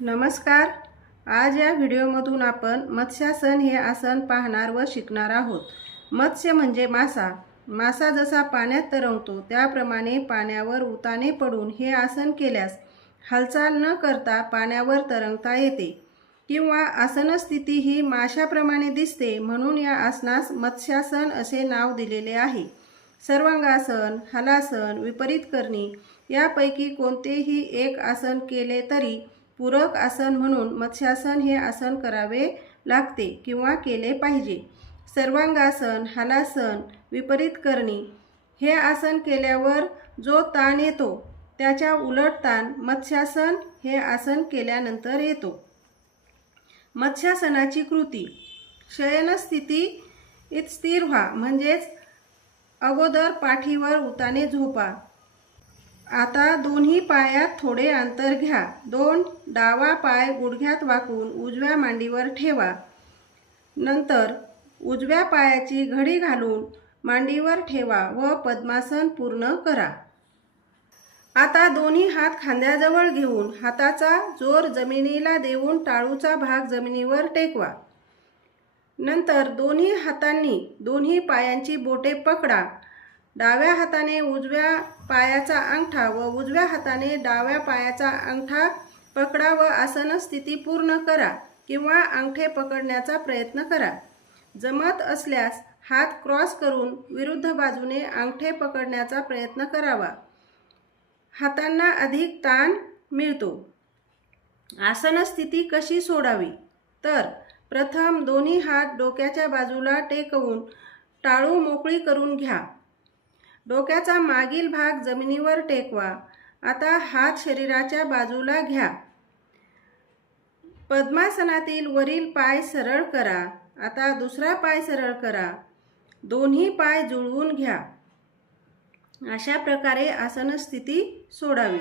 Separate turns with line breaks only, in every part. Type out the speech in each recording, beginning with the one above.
नमस्कार. आज या व्हिडिओमधून आपण मत्स्यासन हे आसन पाहणार व शिकणार आहोत. मत्स्य म्हणजे मासा. मासा जसा पाण्यात तरंगतो त्याप्रमाणे पाण्यावर उताने पडून हे आसन केल्यास हालचाल न करता पाण्यावर तरंगता येते. किंवा आसनस्थिती ही माशाप्रमाणे दिसते म्हणून या आसनास मत्स्यासन असे नाव दिलेले आहे. सर्वांगासन हलासन विपरीत करणी यापैकी कोणतेही एक आसन केले तरी पूरक आसन म्हणून मत्स्यासन हे आसन करावे लागते किंवा केले पाहिजे. सर्वांगासन हानासन विपरीत करणी हे आसन केल्यावर जो ताण येतो त्याच्या उलट ताण मत्स्यासन हे आसन केल्यानंतर येतो. मत्स्यासनाची कृती. शयनस्थिती स्थिर व्हा म्हणजेच अगोदर पाठीवर उताने झोपा. आता दोन्ही पायात थोडे अंतर घ्या. दोन डावा पाय गुडघ्यात वाकून उजव्या मांडीवर ठेवा. नंतर उजव्या पायाची घडी घालून मांडीवर ठेवा व पद्मासन पूर्ण करा. आता दोन्ही हात खांद्याजवळ घेऊन हाताचा जोर जमिनीला देऊन टाळूचा भाग जमिनीवर टेकवा. नंतर दोन्ही हातांनी दोन्ही पायांची बोटे पकडा. डाव्या हाताने उजव्या पायाचा अंगठा व उजव्या हाताने डाव्या पायाचा अंगठा पकडा व आसन स्थिती पूर्ण करा किंवा अंगठे पकडण्याचा प्रयत्न करा. जमत असल्यास हात क्रॉस करून विरुद्ध बाजूने अंगठे पकडण्याचा प्रयत्न करावा. हातांना अधिक ताण मिळतो. आसन स्थिती कशी सोडावी? तर प्रथम दोन्ही हात डोक्याच्या बाजूला टेकवून टाळू मोकळी करून घ्या. डोक्याचा मागील भाग जमिनीवर टेकवा. आता हात शरीराच्या बाजूला घ्या. पद्मासनातील वरील पाय सरळ करा. आता दुसरा पाय सरळ करा. दोन्ही पाय जुळवून घ्या. अशा प्रकारे आसन स्थिती सोडावी.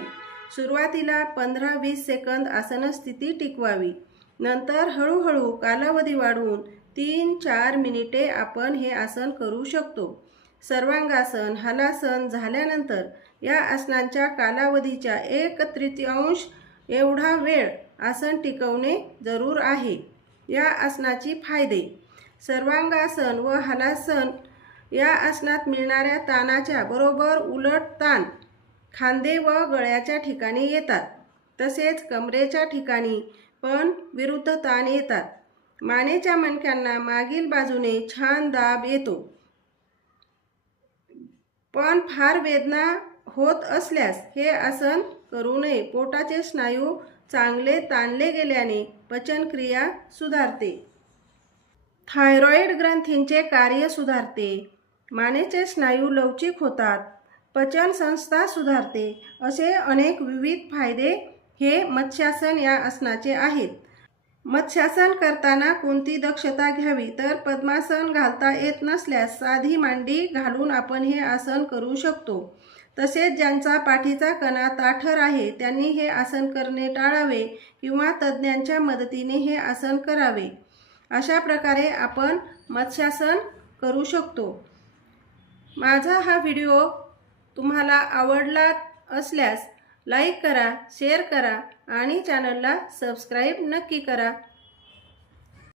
सुरुवातीला पंधरा वीस सेकंद आसन स्थिती टिकवावी. नंतर हळूहळू कालावधी वाढवून तीन चार मिनिटे आपण हे आसन करू शकतो. सर्वांगासन हलासन झाल्यानंतर या आसनांच्या कालावधीच्या एक तृतीयांश एवढा वेळ आसन टिकवणे जरूर आहे. या आसनाची फायदे. सर्वांगासन व हलासन या आसनात मिळणाऱ्या ताणाच्या बरोबर उलट ताण खांदे व गळ्याच्या ठिकाणी येतात. तसेच कमरेच्या ठिकाणी पण विरुद्ध ताण येतात. मानेच्या मणक्यांना मागील बाजूने छान दाब येतो. पण फार वेदना होत असल्यास हे आसन करू नये. पोटाचे स्नायू चांगले ताणले गेल्याने पचनक्रिया सुधारते. थायरॉईड ग्रंथींचे कार्य सुधारते. मानेचे स्नायू लवचिक होतात. पचन संस्था सुधारते. असे अनेक विविध फायदे हे मत्स्यासन या आसनाचे आहेत. मत्स्यासन करताना कोणती दक्षता घ्यावी तर पद्मासन घालता येत नसल्यास साधी मांडी घालून आपण हे आसन करू शकतो. तसेच ज्यांचा पाठीचा कणा ताठर आहे त्यांनी हे आसन करणे टाळावे किंवा तज्ज्ञांच्या मदतीने हे आसन करावे. अशा प्रकारे आपण मत्स्यासन करू शकतो. माझा हा व्हिडिओ तुम्हाला आवडला असल्यास लाईक करा शेअर करा आणि चॅनलला सबस्क्राईब नक्की करा.